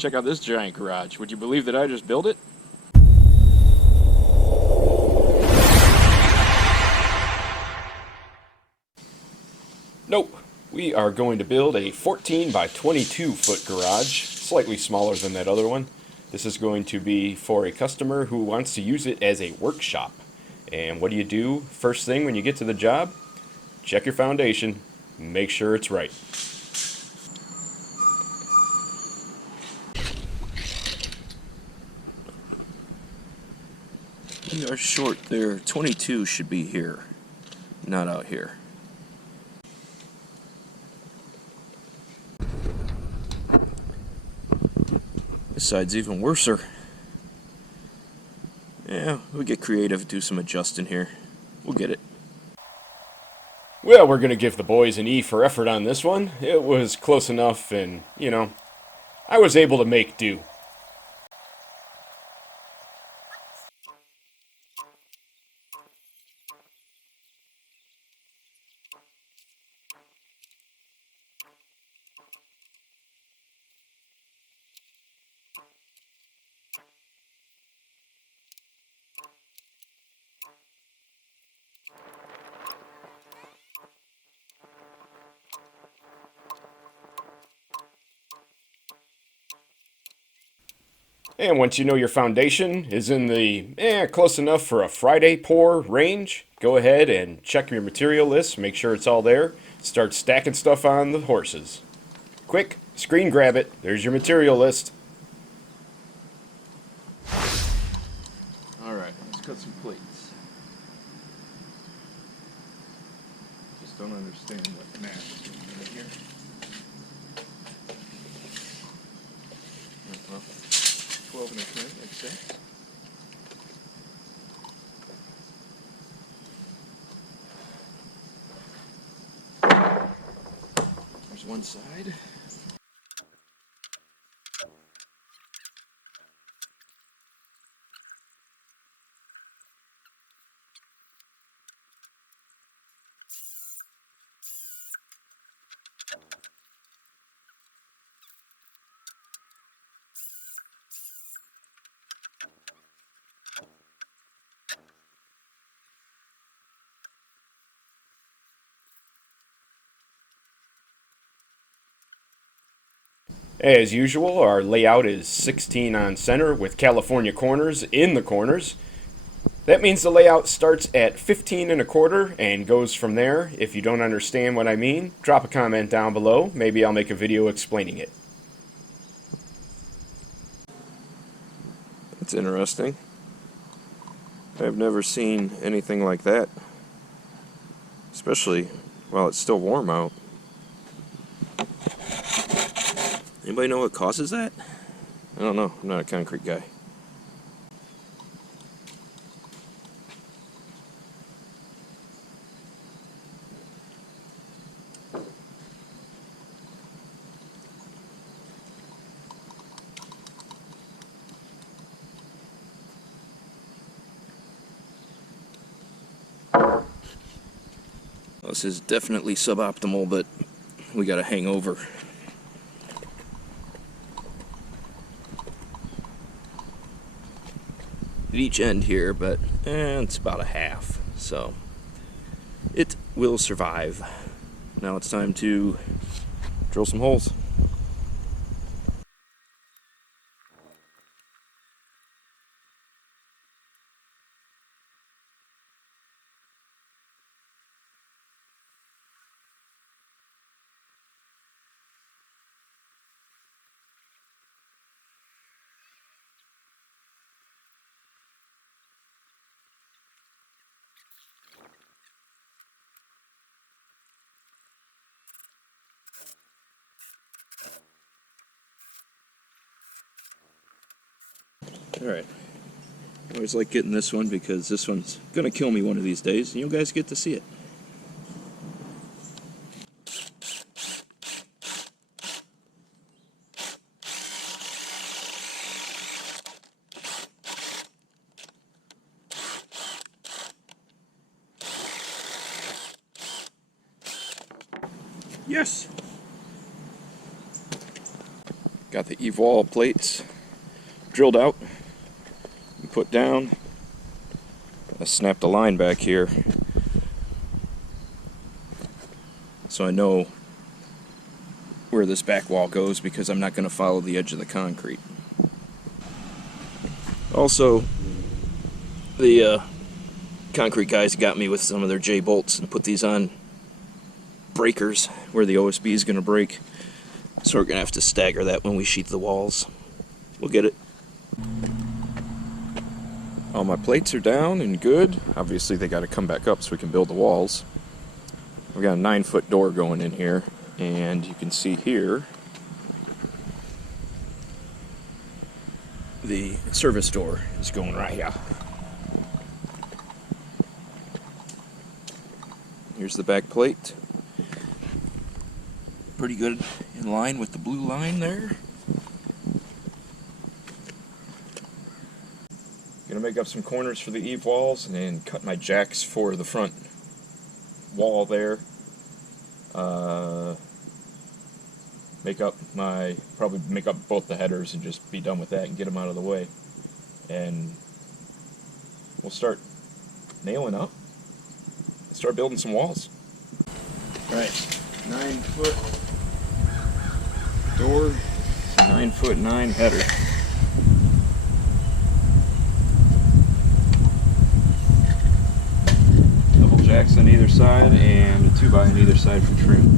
Check out this giant garage. Would you believe that I just built it? Nope. We are going to build a 14 by 22 foot garage, slightly smaller than that other one. This is going to be for a customer who wants to use it as a workshop. And what do you do first thing when you get to the job? Check your foundation, make sure it's right. We are short there. 22 should be here, not out here. This side's even worser. Yeah, we'll get creative, do some adjusting here. We'll get it. Well, we're going to give the boys an E for effort on this one. It was close enough and, you know, I was able to make do. And once you know your foundation is in the close enough for a Friday pour range, go ahead and check your material list, make sure it's all there. Start stacking stuff on the horses. Quick, screen grab it. There's your material list. Alright, let's cut some plates. Just don't understand what math is going on here. Well, 12 and a 10 makes sense. There's one side. As usual, our layout is 16 on center with California corners in the corners. That means the layout starts at 15 and a quarter and goes from there. If you don't understand what I mean, drop a comment down below. Maybe I'll make a video explaining it. That's interesting. I've never seen anything like that. Especially while it's still warm out. Anybody know what causes that? I don't know. I'm not a concrete guy. This is definitely suboptimal, but we got to hang over. At each end here, but it's about a half, so it will survive. Now it's time to drill some holes. Alright, I always like getting this one because this one's gonna kill me one of these days, and you guys get to see it. Yes! Got the eve wall plates drilled out and put down. I snapped a line back here so I know where this back wall goes, because I'm not going to follow the edge of the concrete. Also, the concrete guys got me with some of their J-bolts and put these on breakers where the OSB is going to break. So we're going to have to stagger that when we sheath the walls. We'll get it. All my plates are down and good. Obviously they got to come back up so we can build the walls. We've got a 9-foot door going in here, and you can see here the service door is going right here. Here's the back plate. Pretty good in line with the blue line there. Gonna make up some corners for the eave walls and cut my jacks for the front wall there. Probably make up both the headers and just be done with that and get them out of the way. And we'll start nailing up. Start building some walls. Right, 9-foot door, 9'9" header. Double jacks on either side and a 2x on either side for trim.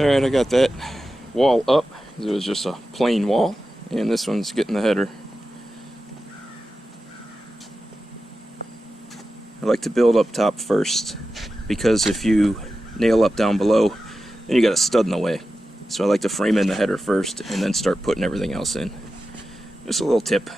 Alright, I got that wall up because it was just a plain wall, and this one's getting the header. I like to build up top first because if you nail up down below, then you got a stud in the way. So I like to frame in the header first and then start putting everything else in. Just a little tip.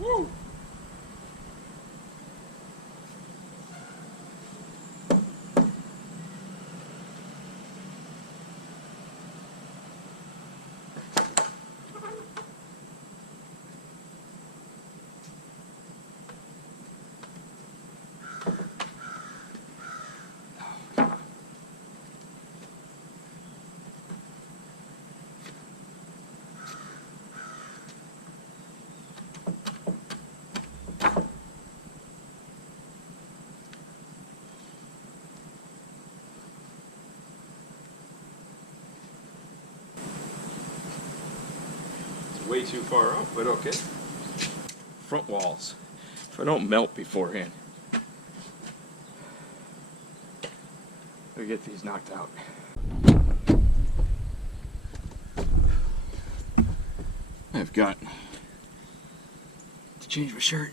Woo! Way too far out, but okay. Front walls. If I don't melt beforehand, we get these knocked out. I've got to change my shirt.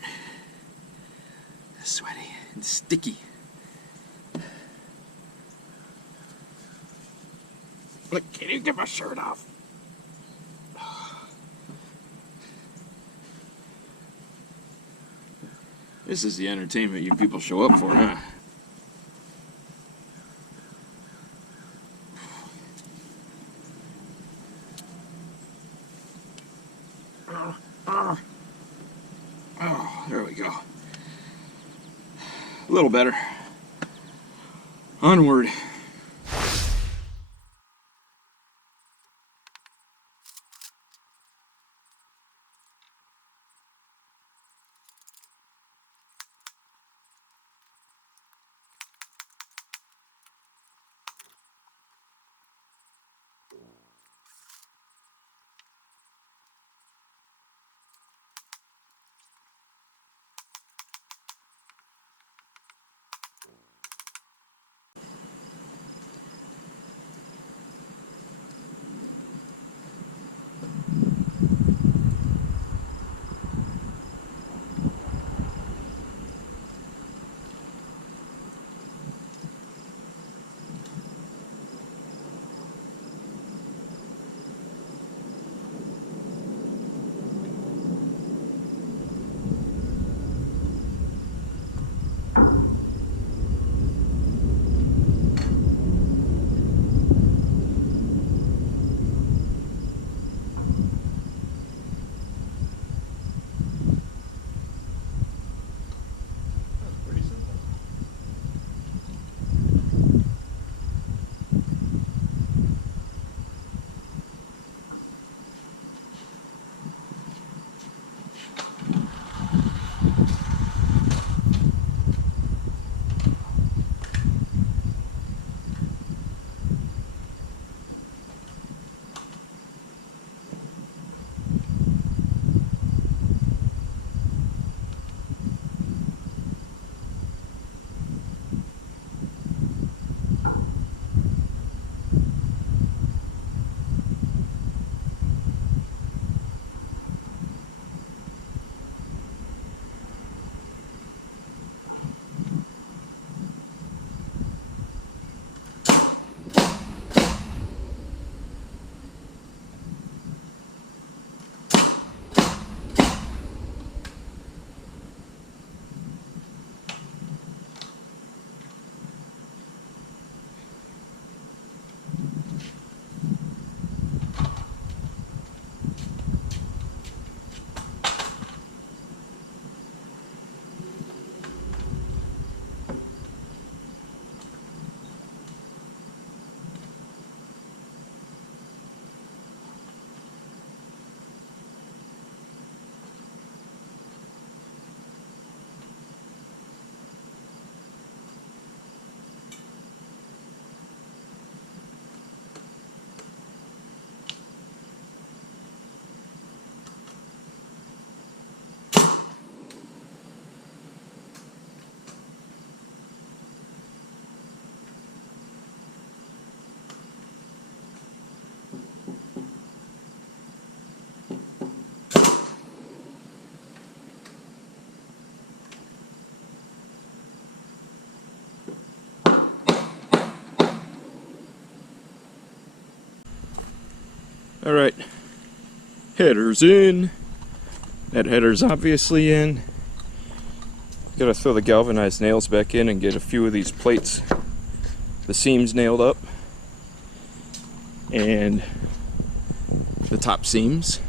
It's sweaty and sticky. Look, can you get my shirt off? This is the entertainment you people show up for, huh? Oh, there we go. A little better. Onward. Alright, header's in. That header's obviously in. Gotta throw the galvanized nails back in and get a few of these plates, the seams nailed up, and the top seams.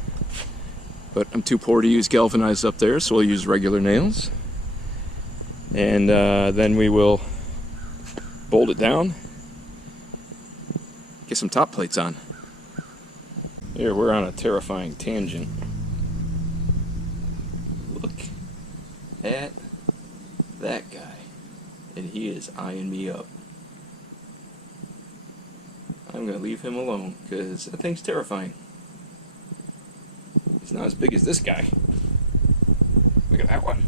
But I'm too poor to use galvanized up there, so we'll use regular nails. And then we will bolt it down, get some top plates on. Here, we're on a terrifying tangent. Look at that guy. And he is eyeing me up. I'm gonna leave him alone, because that thing's terrifying. He's not as big as this guy. Look at that one.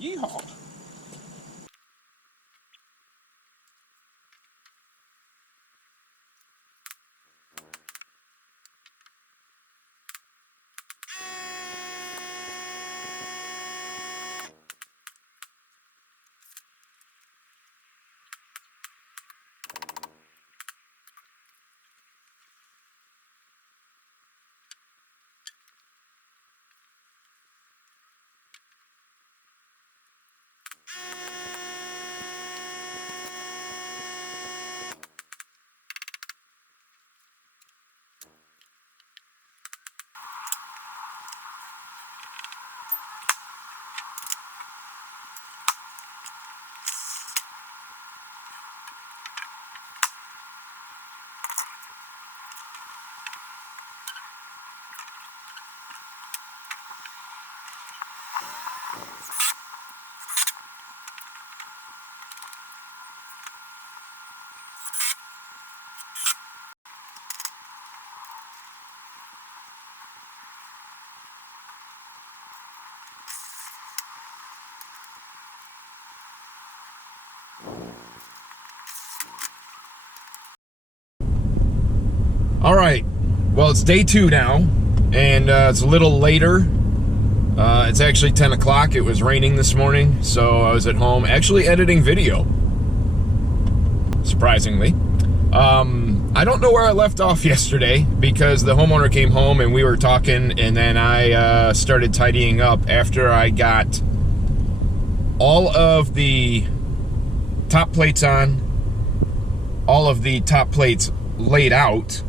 Yeehaw! All right, well, it's day 2 now, and it's a little later. It's actually 10 o'clock. It was raining this morning, so I was at home actually editing video, surprisingly. I don't know where I left off yesterday because the homeowner came home and we were talking, and then I started tidying up after I got all of the top plates on, all of the top plates laid out,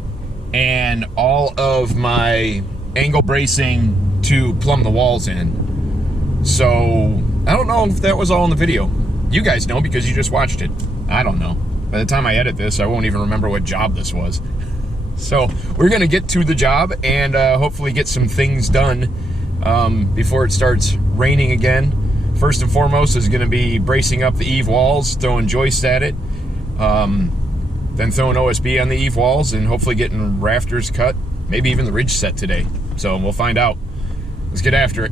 and all of my angle bracing to plumb the walls in. So I don't know if that was all in the video. You guys know because you just watched it. I don't know. By the time I edit this, I won't even remember what job this was. So we're gonna get to the job and hopefully get some things done before it starts raining again. First and foremost is gonna be bracing up the eave walls, throwing joists at it, then throwing OSB on the eave walls, and hopefully getting rafters cut, maybe even the ridge set today. So we'll find out. Let's get after it.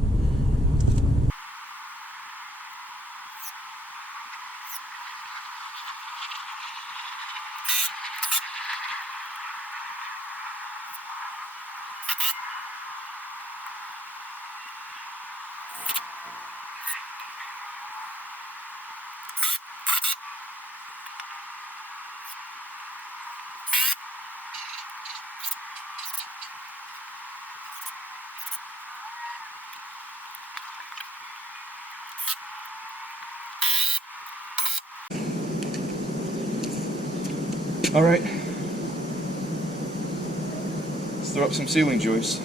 All right, let's throw up some ceiling joists.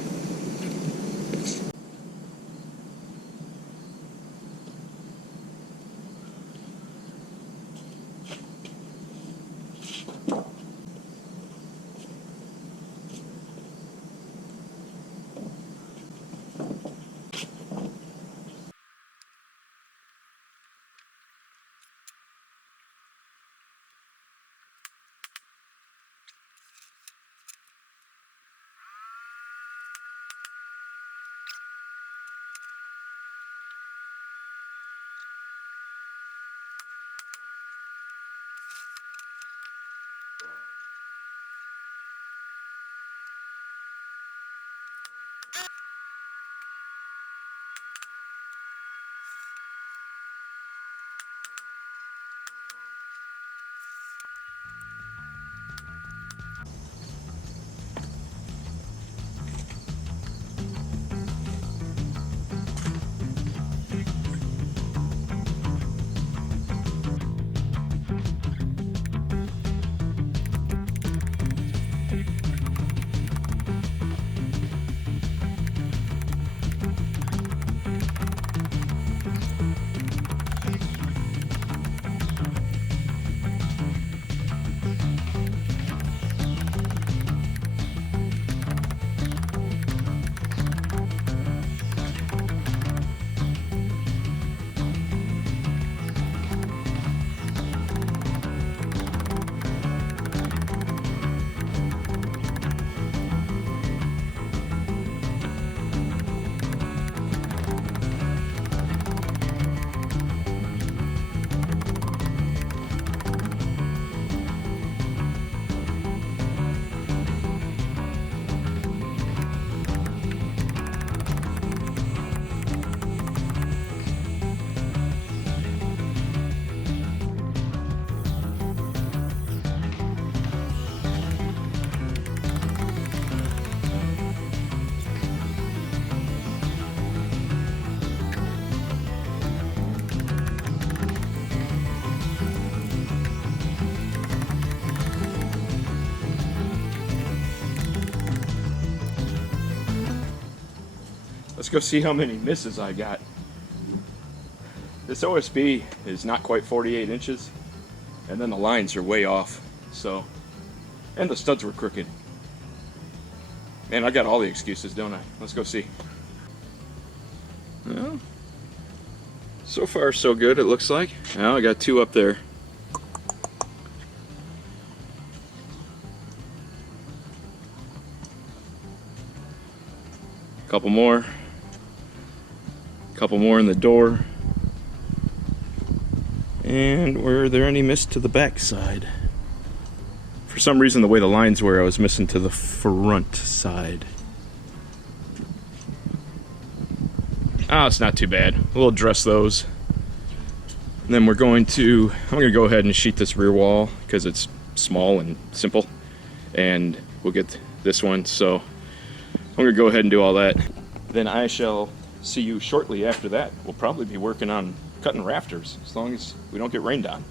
Let's go see how many misses I got. This OSB is not quite 48 inches, and then the lines are way off, so, and the studs were crooked. Man, I got all the excuses, don't I? Let's go see. Well, so far so good, it looks like. Now I got 2 up there. Couple more. Couple more in the door. And were there any missed to the back side? For some reason, the way the lines were, I was missing to the front side. Oh, it's not too bad. We'll address those. And then I'm going to go ahead and sheet this rear wall because it's small and simple. And we'll get this one. So I'm going to go ahead and do all that. Then I shall see you shortly after that. We'll probably be working on cutting rafters as long as we don't get rained on.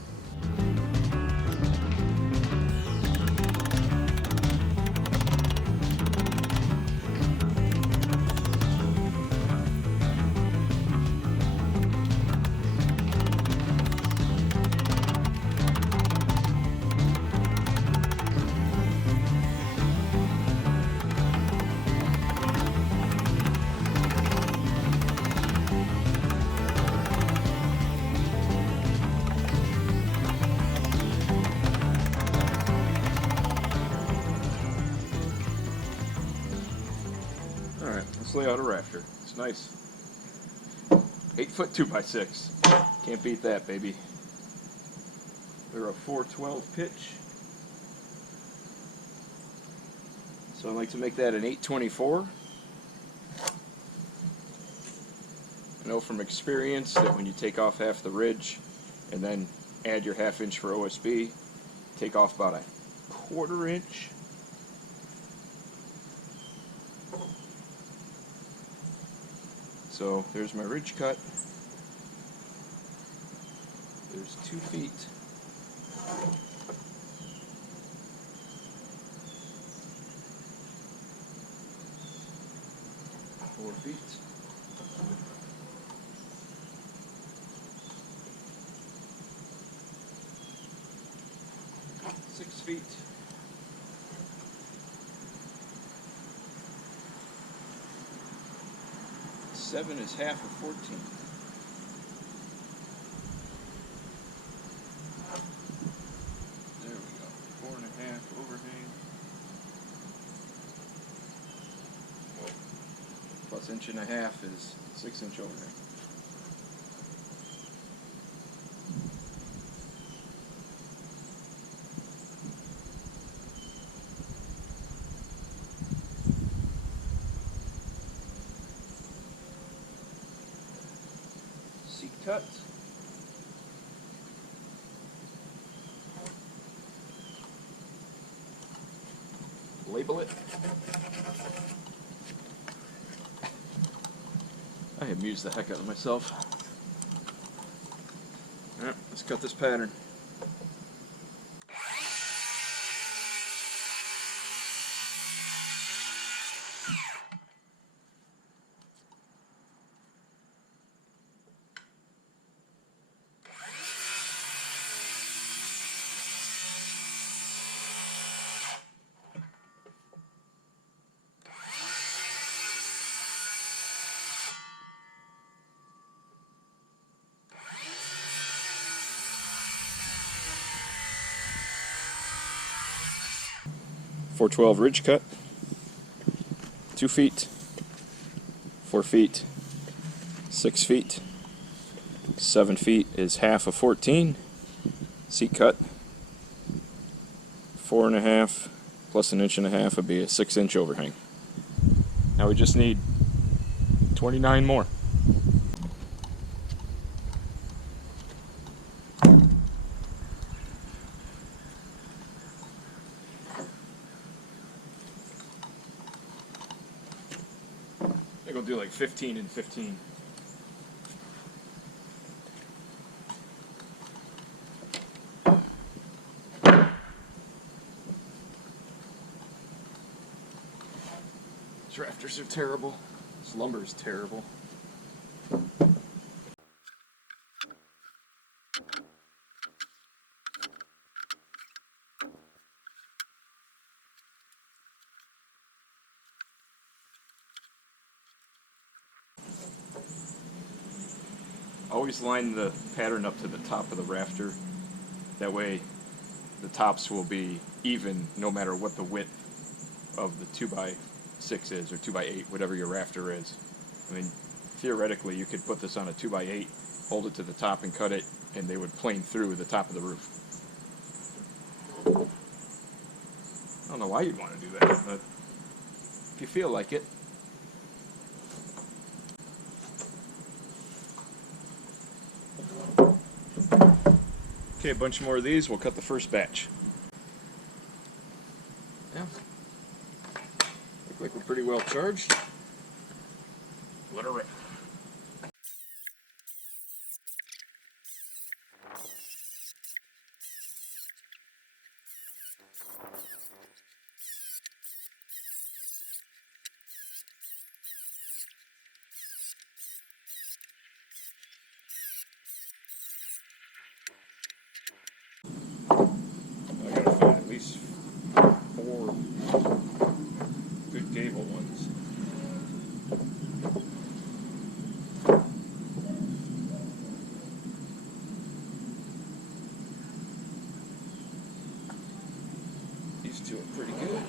Let's lay out a rafter. It's nice. 8 foot 2x6. Can't beat that, baby. They're a 412 pitch. So I like to make that an 824. I know from experience that when you take off half the ridge and then add your 1/2 inch for OSB, take off about a 1/4 inch. So there's my ridge cut. There's 2 feet. Four feet. 6 feet. 7 is half of 14. There we go. 4.5 overhang. Plus 1.5 is 6-inch overhang. cut. Label it. I amused the heck out of myself. Alright, let's cut this pattern. .412 ridge cut, 2 feet, 4 feet, 6 feet, 7 feet is half of 14, seat cut, 4.5 plus 1.5 inches would be a 6-inch overhang. Now we just need 29 more. I think I'll do like 15 and 15. These rafters are terrible. This lumber is terrible. Always line the pattern up to the top of the rafter. That way the tops will be even no matter what the width of the 2x6 is, or 2x8, whatever your rafter is. I mean, theoretically you could put this on a 2x8, hold it to the top and cut it, and they would plane through the top of the roof. I don't know why you'd want to do that, but if you feel like it. Okay, a bunch more of these. We'll cut the first batch. Yeah. Look like we're pretty well charged. Let her rip. I gotta find at least 4 good gable ones. These two are pretty good.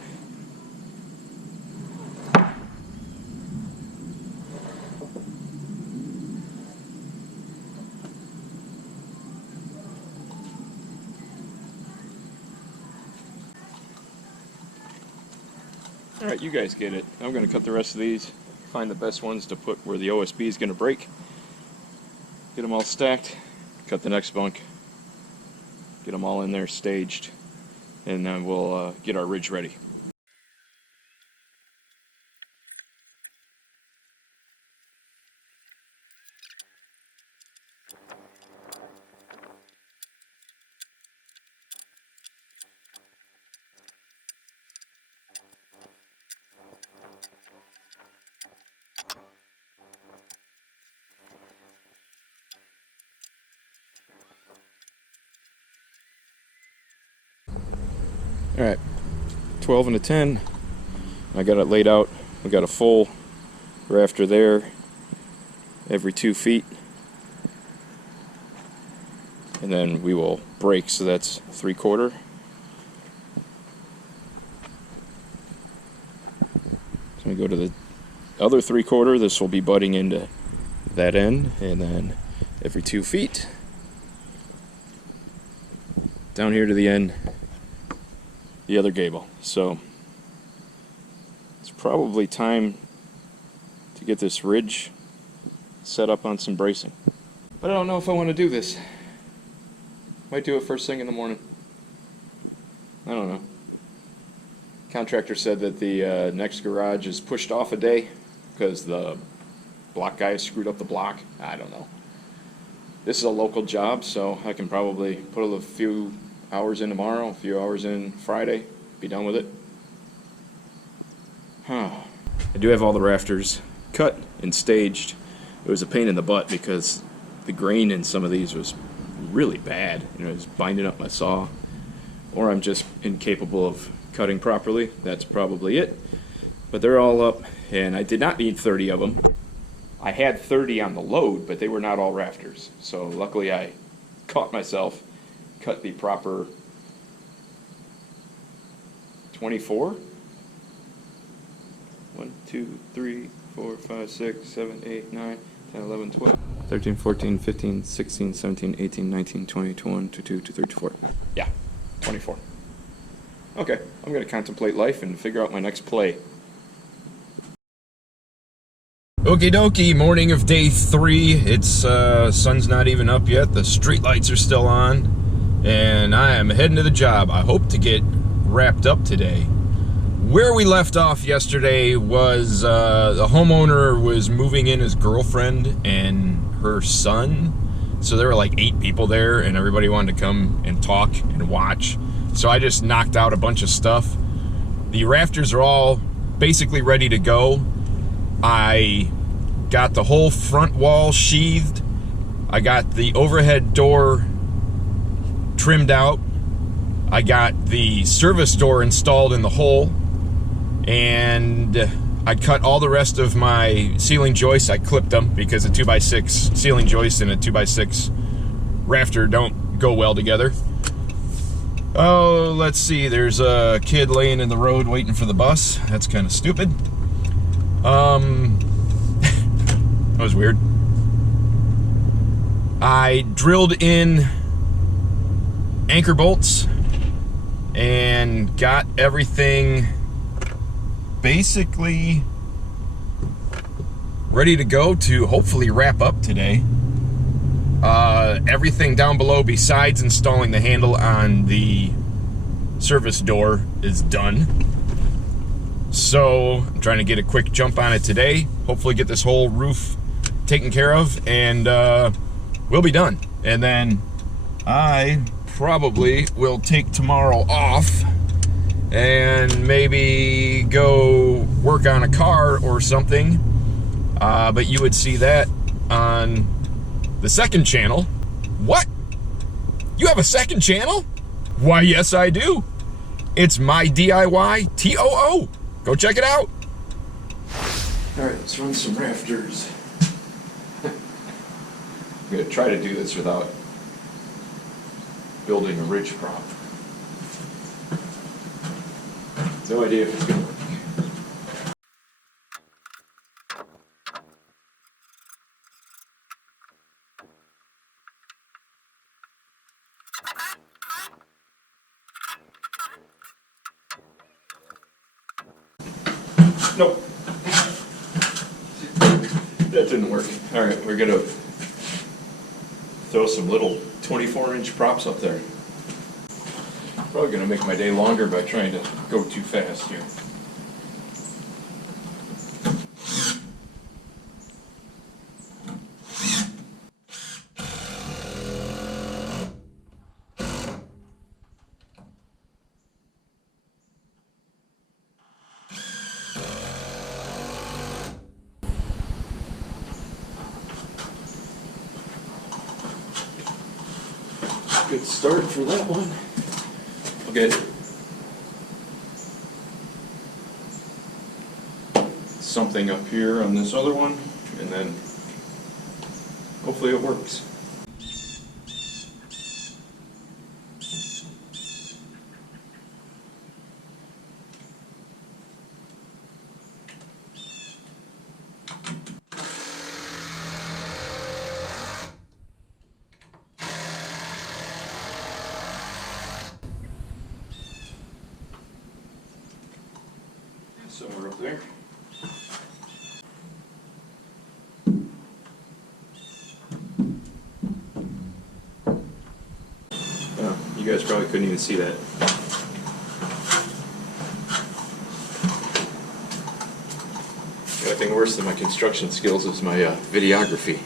Alright, you guys get it. I'm going to cut the rest of these, find the best ones to put where the OSB is going to break, get them all stacked, cut the next bunk, get them all in there staged, and then we'll get our ridge ready. Alright, 12 and a 10. I got it laid out. We got a full rafter there every 2 feet. And then we will break, so that's 3/4. So we go to the other 3/4. This will be butting into that end, and then every 2 feet down here to the end, the other gable. So it's probably time to get this ridge set up on some bracing. But I don't know if I want to do this. Might do it first thing in the morning. I don't know. Contractor said that the next garage is pushed off a day because the block guy screwed up the block. I don't know. This is a local job, so I can probably put a few hours in tomorrow, a few hours in Friday, be done with it. I do have all the rafters cut and staged. It was a pain in the butt because the grain in some of these was really bad. You know, it was binding up my saw. Or I'm just incapable of cutting properly. That's probably it. But they're all up, and I did not need 30 of them. I had 30 on the load, but they were not all rafters. So luckily I caught myself, cut the proper 24. 1, 2, 3, 4, 5, 6, 7, 8, 9, 10, 11, 12, 13, 14, 15, 16, 17, 18, 19, 20, 21, 22, 23, 24. Yeah, 24. Okay, I'm going to contemplate life and figure out my next play. Okie dokie, morning of day 3. It's sun's not even up yet. The street lights are still on, and I am heading to the job. I hope to get wrapped up today. Where we left off yesterday was the homeowner was moving in his girlfriend and her son. So there were like 8 people there, and everybody wanted to come and talk and watch. So I just knocked out a bunch of stuff. The rafters are all basically ready to go. I got the whole front wall sheathed. I got the overhead door trimmed out. I got the service door installed in the hole. And I cut all the rest of my ceiling joists. I clipped them because a 2x6 ceiling joist and a 2x6 rafter don't go well together. Oh, let's see. There's a kid laying in the road waiting for the bus. That's kind of stupid. That was weird. I drilled in anchor bolts and got everything basically ready to go to hopefully wrap up today. Everything down below besides installing the handle on the service door is done. So I'm trying to get a quick jump on it today. Hopefully get this whole roof taken care of, and we'll be done. And then I probably will take tomorrow off and maybe go work on a car or something. But you would see that on the second channel. What? You have a second channel? Why, yes, I do. It's my DIY TOO. Go check it out. All right, let's run some rafters. I'm going to try to do this without building a ridge prop. No idea if it's going to work. Nope. That didn't work. All right, we're going to throw some little 24-inch props up there. Probably going to make my day longer by trying to go too fast here. Good start for that one. I'll get something up here on this other one, and then hopefully it works. Somewhere up there. couldn't even see that. The only thing worse than my construction skills is my videography.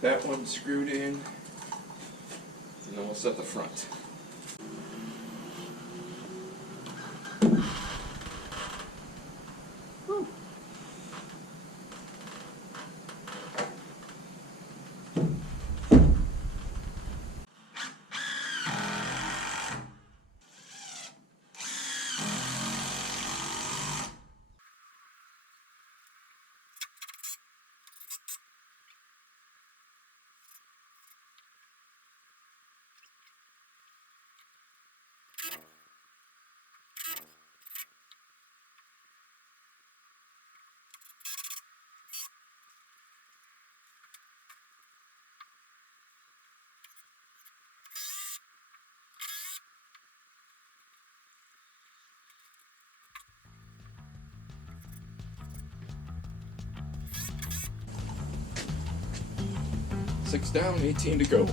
That one screwed in, and then we'll set the front. 6 down, 18 to go.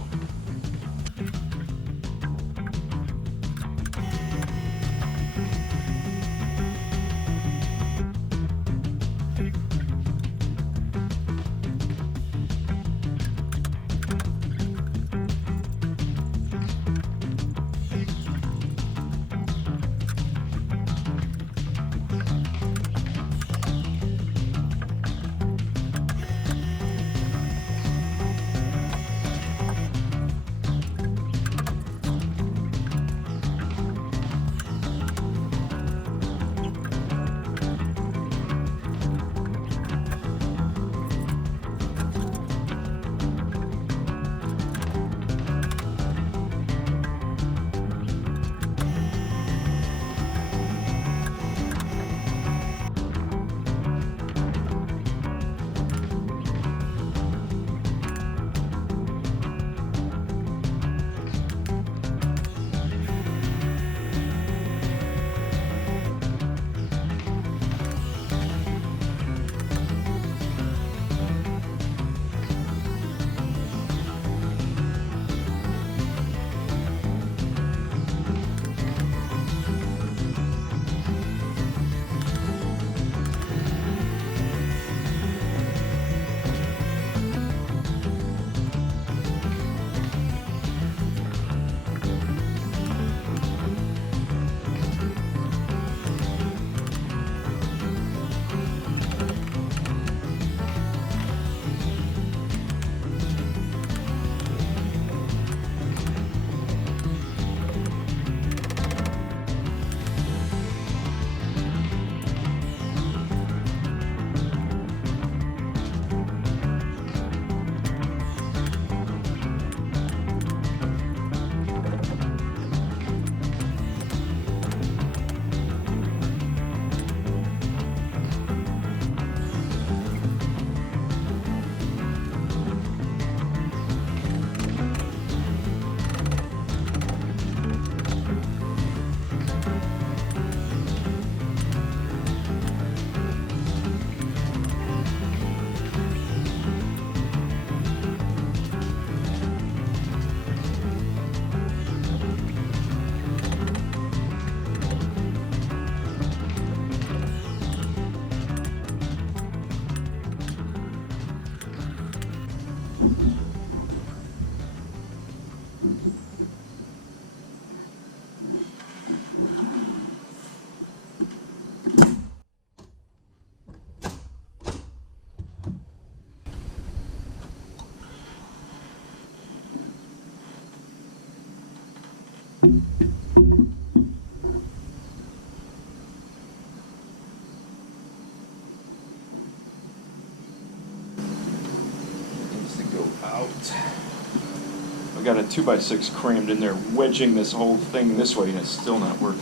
I got a 2x6 crammed in there, wedging this whole thing this way, and it's still not working.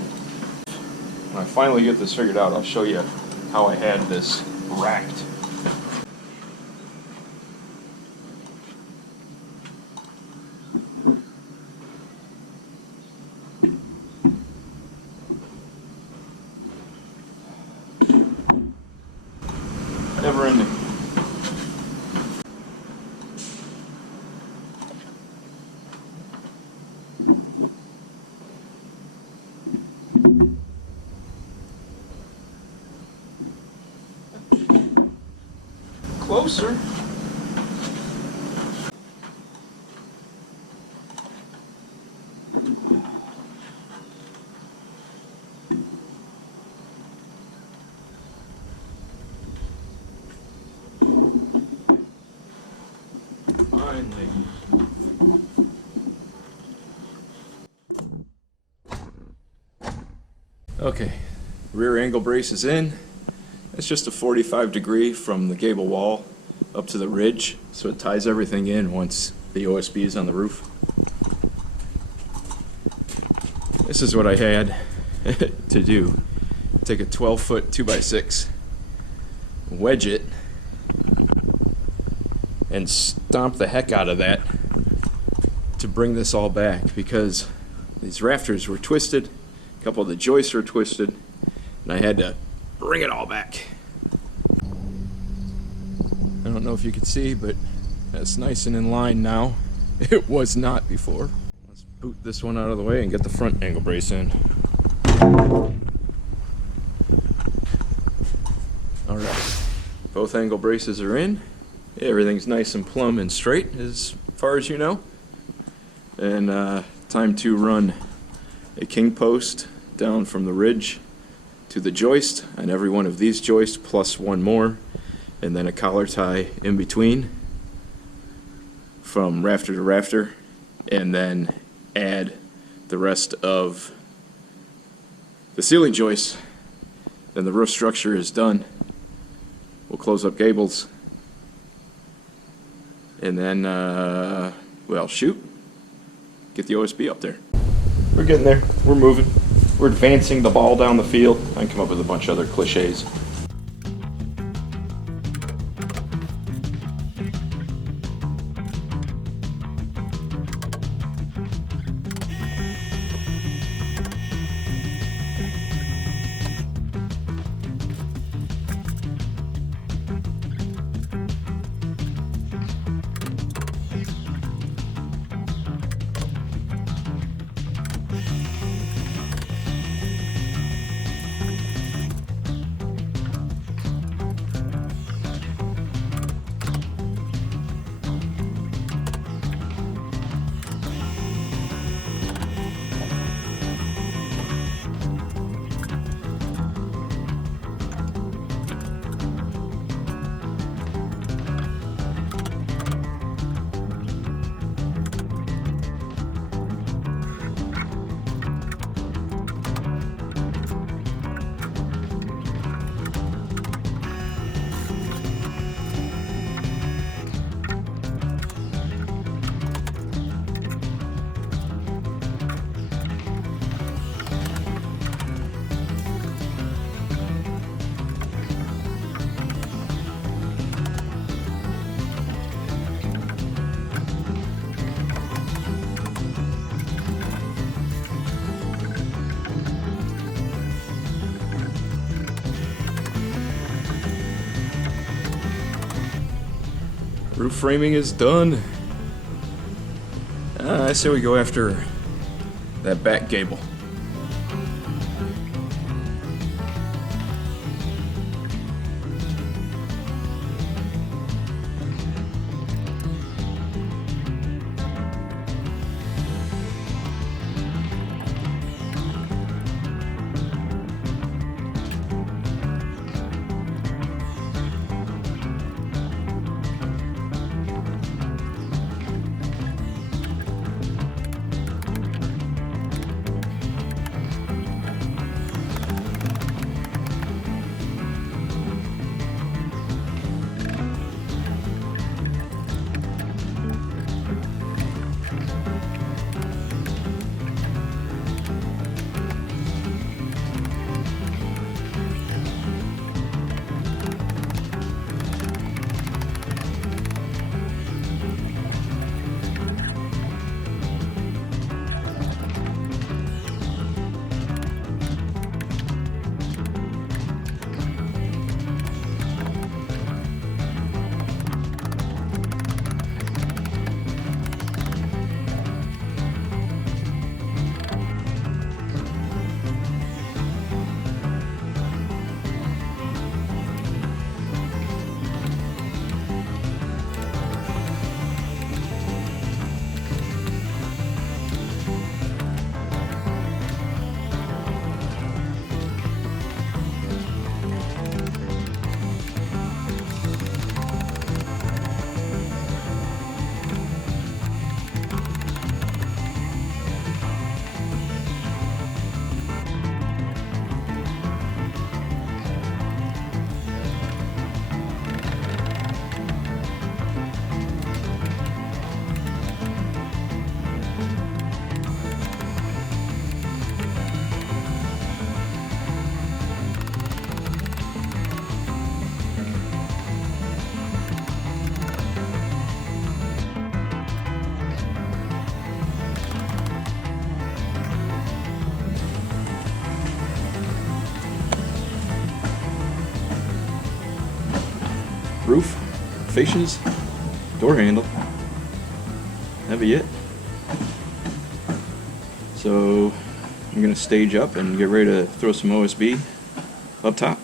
When I finally get this figured out, I'll show you how I had this racked. Never ending. Closer. Finally. Okay, rear angle brace is in. It's just a 45-degree from the gable wall up to the ridge, so it ties everything in once the OSB is on the roof. This is what I had to do. Take a 12-foot 2x6, wedge it, and stomp the heck out of that to bring this all back, because these rafters were twisted, a couple of the joists were twisted, and I had to bring it all back. I don't know if you can see, but That's nice and in line now. It was not before. Let's boot this one out of the way and get the front angle brace in. Alright, both angle braces are in. Everything's nice and plumb and straight as far as you know. And time to run a king post down from the ridge to the joist on every one of these joists, plus one more, and then a collar tie in between from rafter to rafter, and then add the rest of the ceiling joists. Then the roof structure is done. We'll close up gables, and then well, shoot, get the OSB up there. We're getting there. We're moving. We're advancing the ball down the field. I can come up with a bunch of other cliches. Roof framing is done. I say we go after that back gable. Roof, fascias, door handle. That'd be it. So I'm gonna stage up and get ready to throw some OSB up top.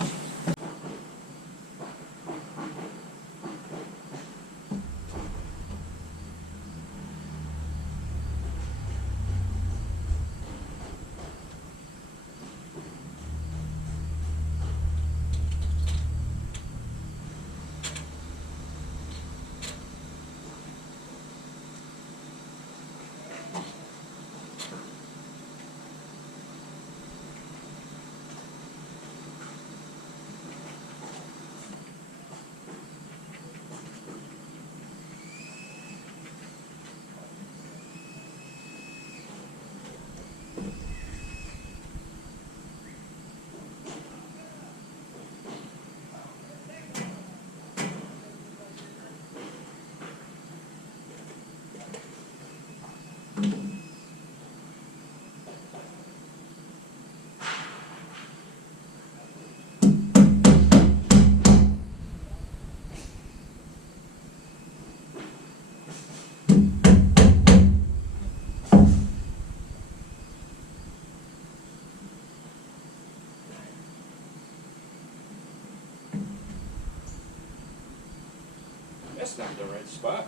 That's not the right spot.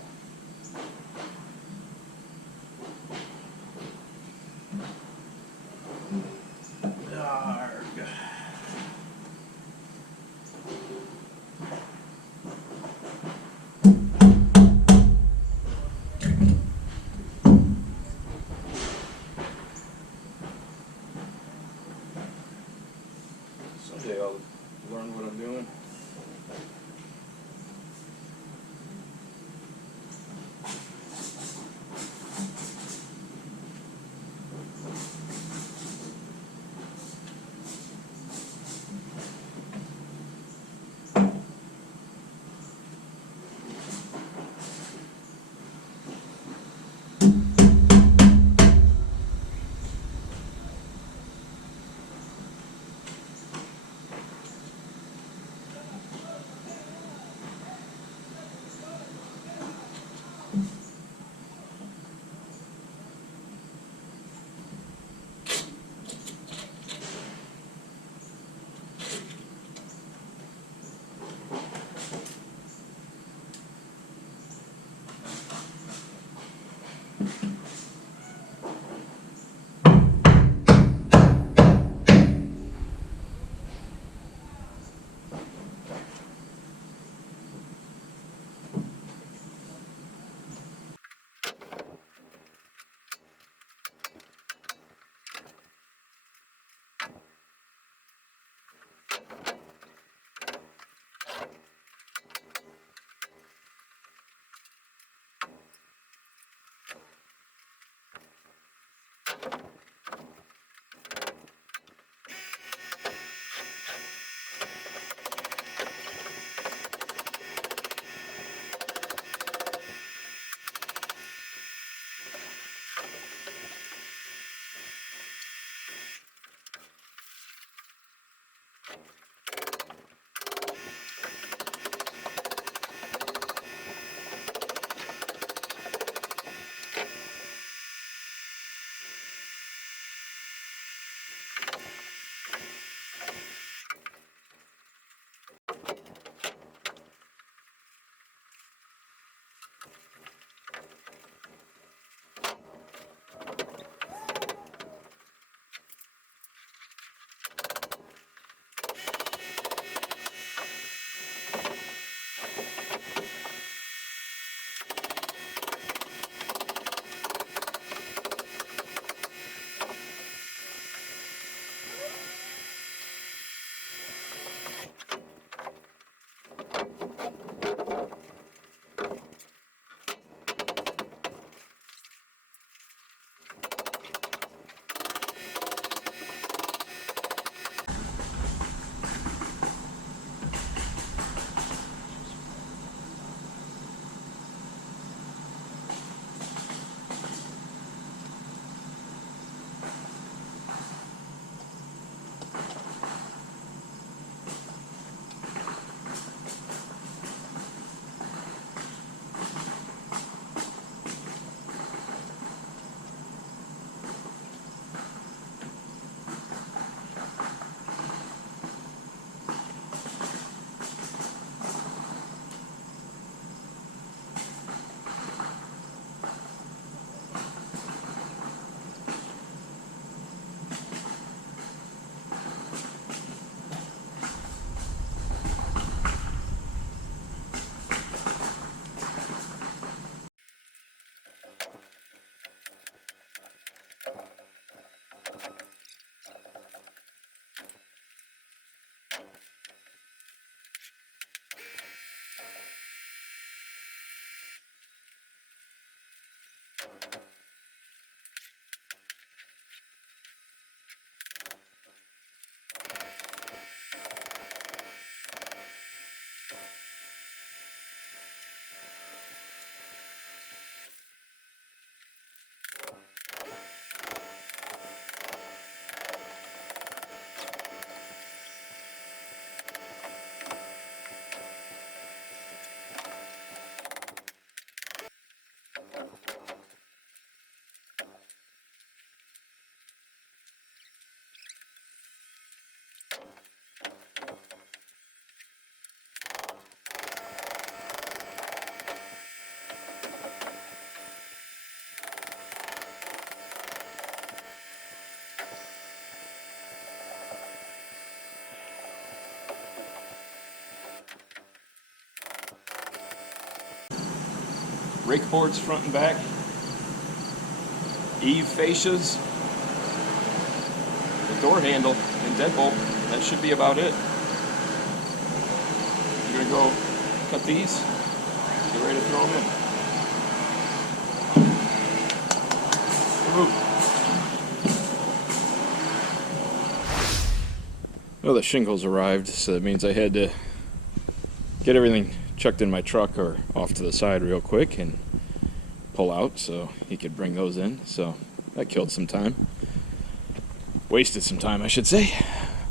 Arg. Someday I'll learn what I'm doing. rake boards front and back, eave fascias, the door handle, and deadbolt. That should be about it. You're gonna go cut these, get ready to throw them in. Ooh. Well, the shingles arrived, so that means I had to get everything chucked in my truck or off to the side real quick and pull out so he could bring those in. So that killed some time. Wasted some time, I should say.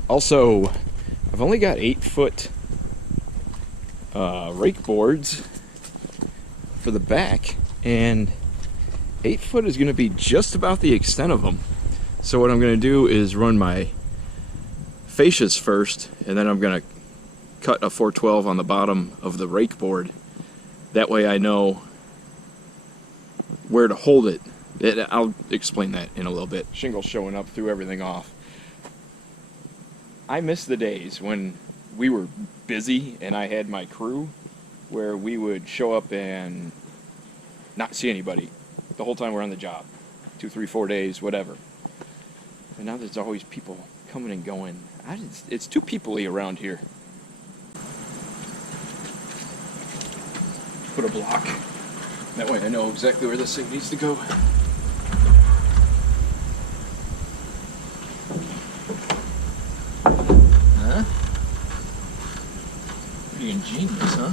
Also, I've only got 8-foot rake boards for the back, and 8 foot is going to be just about the extent of them. So what I'm going to do is run my fascias first, and then I'm going to cut a 412 on the bottom of the rake board. That way I know where to hold it. I'll explain that in a little bit. Shingles showing up, threw everything off. I miss the days when we were busy and I had my crew, where we would show up and not see anybody the whole time we're on the job. 2, 3, 4 days, whatever. And now there's always people coming and going. It's too people-y around here. Put a block. That way I know exactly where this thing needs to go. Huh? Pretty ingenious, huh?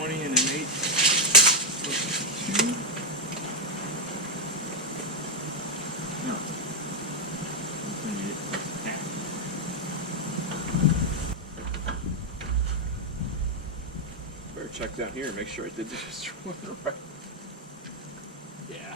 And an 8 2. No. Better check down here and make sure I did this one right. Yeah.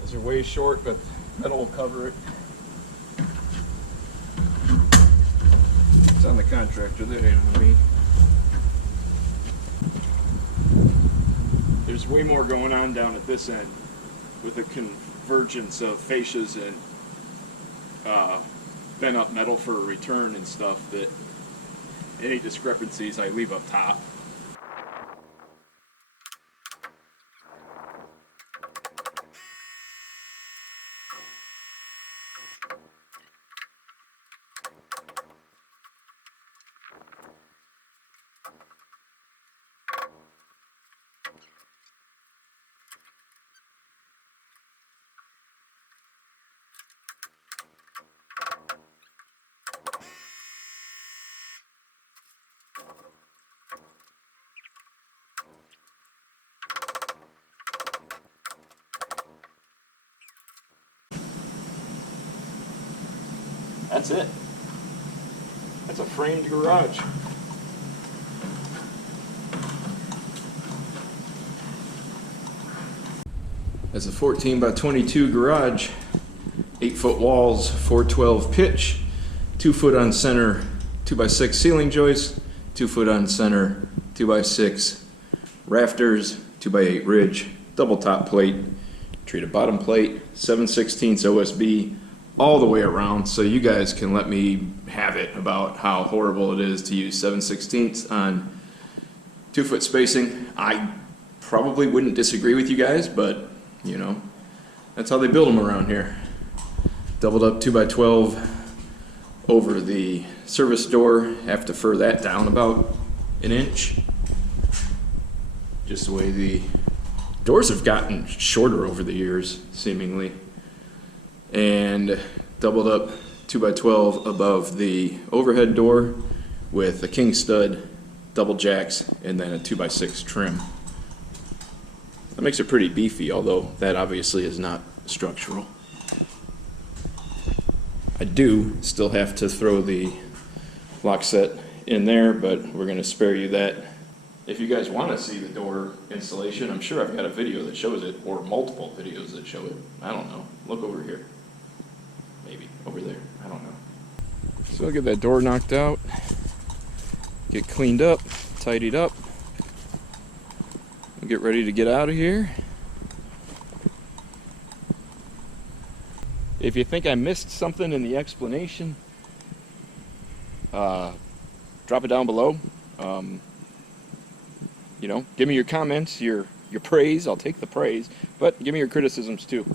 Those are way short, but metal will cover it. It's on the contractor, that ain't on me. There's way more going on down at this end with the convergence of fascias and bent up metal for a return and stuff, that any discrepancies I leave up top. That's it. That's a framed garage. That's a 14 by 22 garage. 8-foot walls, 412 pitch, 2 foot on center, 2x6 ceiling joist, 2 foot on center, 2x6 rafters, 2x8 ridge, double top plate, treated bottom plate, 7/16 OSB, all the way around, so you guys can let me have it about how horrible it is to use 7/16 on 2 foot spacing. I probably wouldn't disagree with you guys, but you know, that's how they build them around here. Doubled up 2x12 over the service door. Have to fur that down about an inch. Just the way the doors have gotten shorter over the years, seemingly. And doubled up 2x12 above the overhead door with a king stud, double jacks, and then a 2x6 trim. That makes it pretty beefy, although that obviously is not structural. I do still have to throw the lock set in there, but we're going to spare you that. If you guys want to see the door installation, I'm sure I've got a video that shows it, or multiple videos that show it. I don't know. Look over here. Maybe over there. I don't know. So I'll get that door knocked out, get cleaned up, tidied up, and get ready to get out of here. If you think I missed something in the explanation, drop it down below. You know, give me your comments, your praise. I'll take the praise, but give me your criticisms too.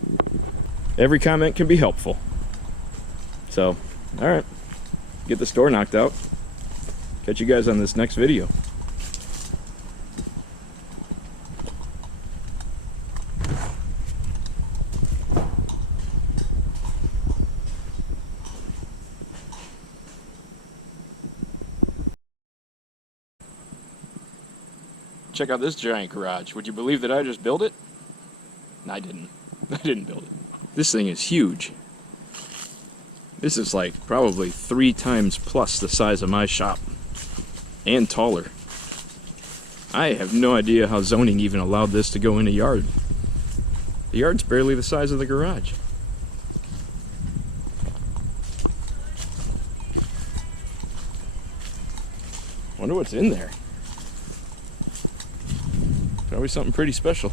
Every comment can be helpful. So, all right, get this door knocked out. Catch you guys on this next video. Check out this giant garage. Would you believe that I just built it? No, I didn't. I didn't build it. This thing is huge. This is like probably 3 times plus the size of my shop. And taller. I have no idea how zoning even allowed this to go in a yard. The yard's barely the size of the garage. Wonder what's in there. Probably something pretty special.